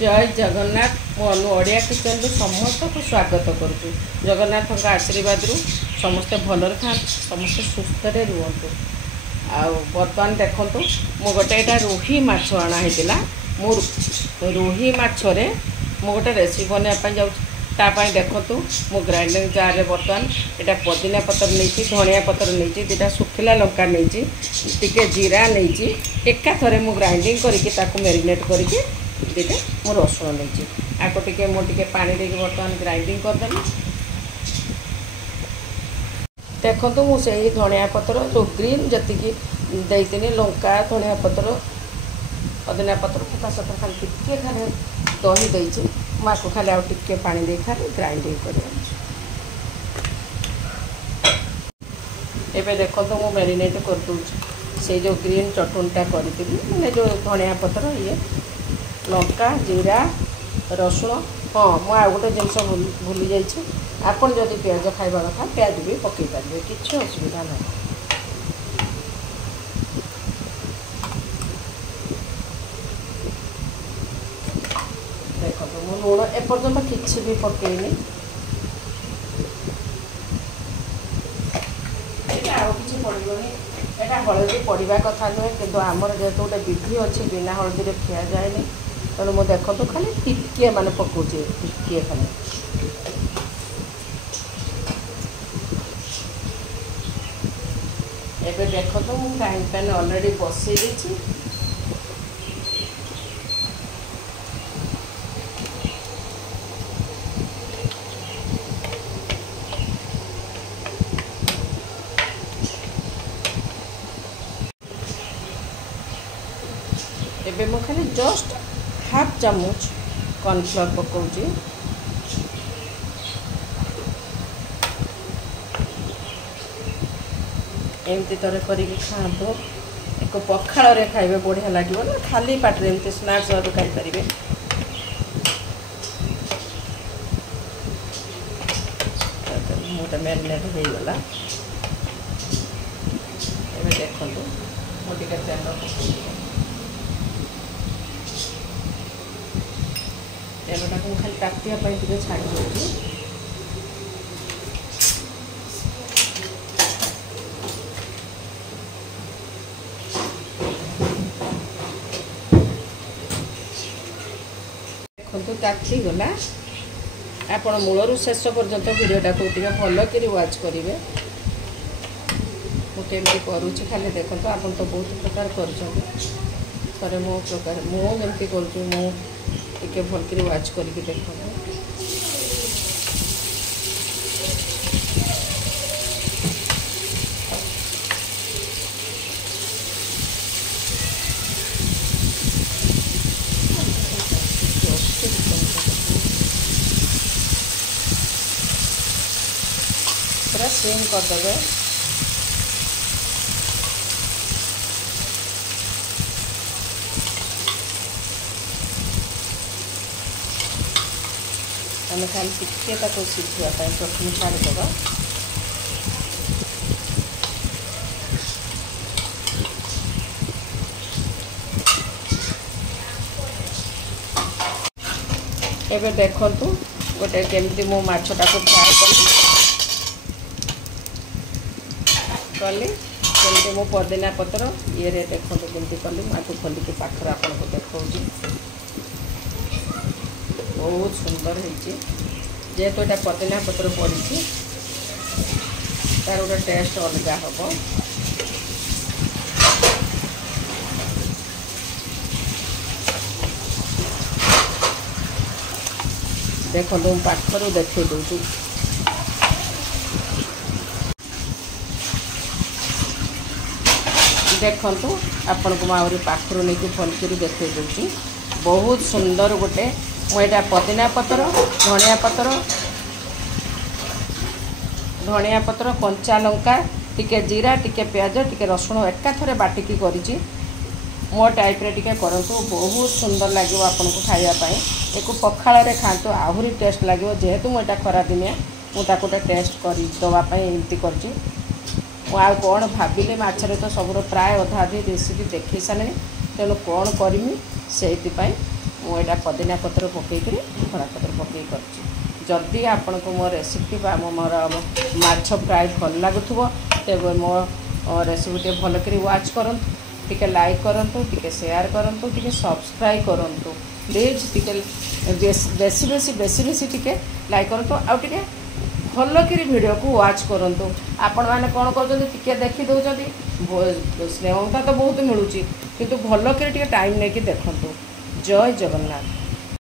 जय जगन्नाथ मनु ओडिया किचन रु समस्त को स्वागत करुँ। जगन्नाथ का आशीर्वाद रु समस्ते भलरे था समस्ते सुस्थ रुहतु। बर्तमान देखु मु गोटे रोही माछ अणाई मु रोही माछरे मु गोटे रेसिपी बनवाई जाऊँ देखु मु ग्राइंडिंग जार बर्तमान यहाँ पुदीना पतर नहीं धनिया पतर नहीं दुटा सुखिला लंका नहीं टिके जीरा नहीं एका थरे मु ग्राइंडिंग करके मेरिनेट करके दीटा मु रसुण नहीं आपको टे मुझे पानी दे बर्तमान ग्राइंडिंग करदेली। देखो मुझे धनिया पतर जो ग्रीन जी देती लंका धनिया पतर पुदीना पतर ता सहित खाली टिके खाली दही देती मुझे खाली आउ टिके पानी दे खाली ग्राइंडिंग कर। एबे देखो मु मेरिनेट कर दूँ से जो ग्रीन चटुनटा करी मैंने जो धनिया पतर ये लंका जीरा रसुण हाँ मुझे गोटे जिन भूली जाइए आपन जदि प्याज खाइबा कथा प्याज भी पकई पारे किसी असुविधा ना। देखो मु लुण एपर्तंत किसी भी पकईनी किसी पड़ोनी यहाँ हलदी पड़ा कथा नुहे कि आमर जेहेतु गोटे विधि अच्छी बिना हलदी खिया जाए तेणु मुझे देखो तो खाली टिके मान पकाऊे टिके खाली एबे देखो तो मुझे फ्राइंग पैन ऑलरेडी बसई दी। एबे मु खाली जस्ट हाफ चामच कॉर्नफ्लोर पकाउची एमती तरह करके खाँतु एक पखाड़ रे खाइबे बढ़िया लगे ना खाली पाटे एमती स्नैक्स भाव खाईपारे। मोटा मैरिनेट हो गला एबे देखो मोटे तेल तेलटा को खाली तातिया छाड़ी दूँ। देखो ताती गला आपण मूलर शेष पर्यंत वीडियोटा को भल कि वाच करेंगे मुझे करुँच खाली देखो आप तो बहुत प्रकार कर मो प्रकार मुझे करूँ टिके भल कर वाच करके देखो। पूरा सिम करदे आम खाली टिके सीझापी चटनी छाड़ीद। एबे देखंतु गोटे केमती मो माछटा को फ्राए कली केमती मो पुदीना पत्र ये देखो केमती कली मुझे खोलिकी पाखर आपको देखा बहुत सुंदर होती जेहेतु यहाँ पुदीना पत्र पड़ी तार गोटे टेस्ट अलग हम। देखो तुम पाखर देखे दूँ देखु आपण को आहरी पाखर नहीं भलकर देखे दूँ बहुत सुंदर गोटे मुझा पुदीना पतर धनिया पतर कंचा लंका टिके जीरा टिके प्याज टिके रसुण एका थरे बाटिकी करी मो टाइप रे टिके करंतु बहुत सुंदर लगे आपन को खाइबा एक पखाड़ रे खातु आहरी टेस्ट लगे जेहेतु मुझा खरा दिनिया मुझे टेस्ट कर दवाई एमती कर कौन भाविले माछरे तो सब प्राय अधा अधी रेसिपी देखी सारे तेणु कौन करमी से मुझा पदिना पत्र पकईकि धड़ा पत्र पकई करदी आपण को मो रेसिपी मोर माछ फ्राए भल लगुव तेज मो रेसिपी भल कर वाच करूँ टिके लाइक करूँ टिके शेयर करूँ टिके सब्सक्राइब करूँ प्लीज टिके बेसी बेसी बेसी बेसी टिके लाइक करूँ आउ टिके भल कर वीडियो को वाच करूँ आपण मैंने कौन कर देखी दौरान स्नेहटा तो बहुत मिलूँ किंतु भल कर टाइम नहीं देखूँ जय जगन्नाथ।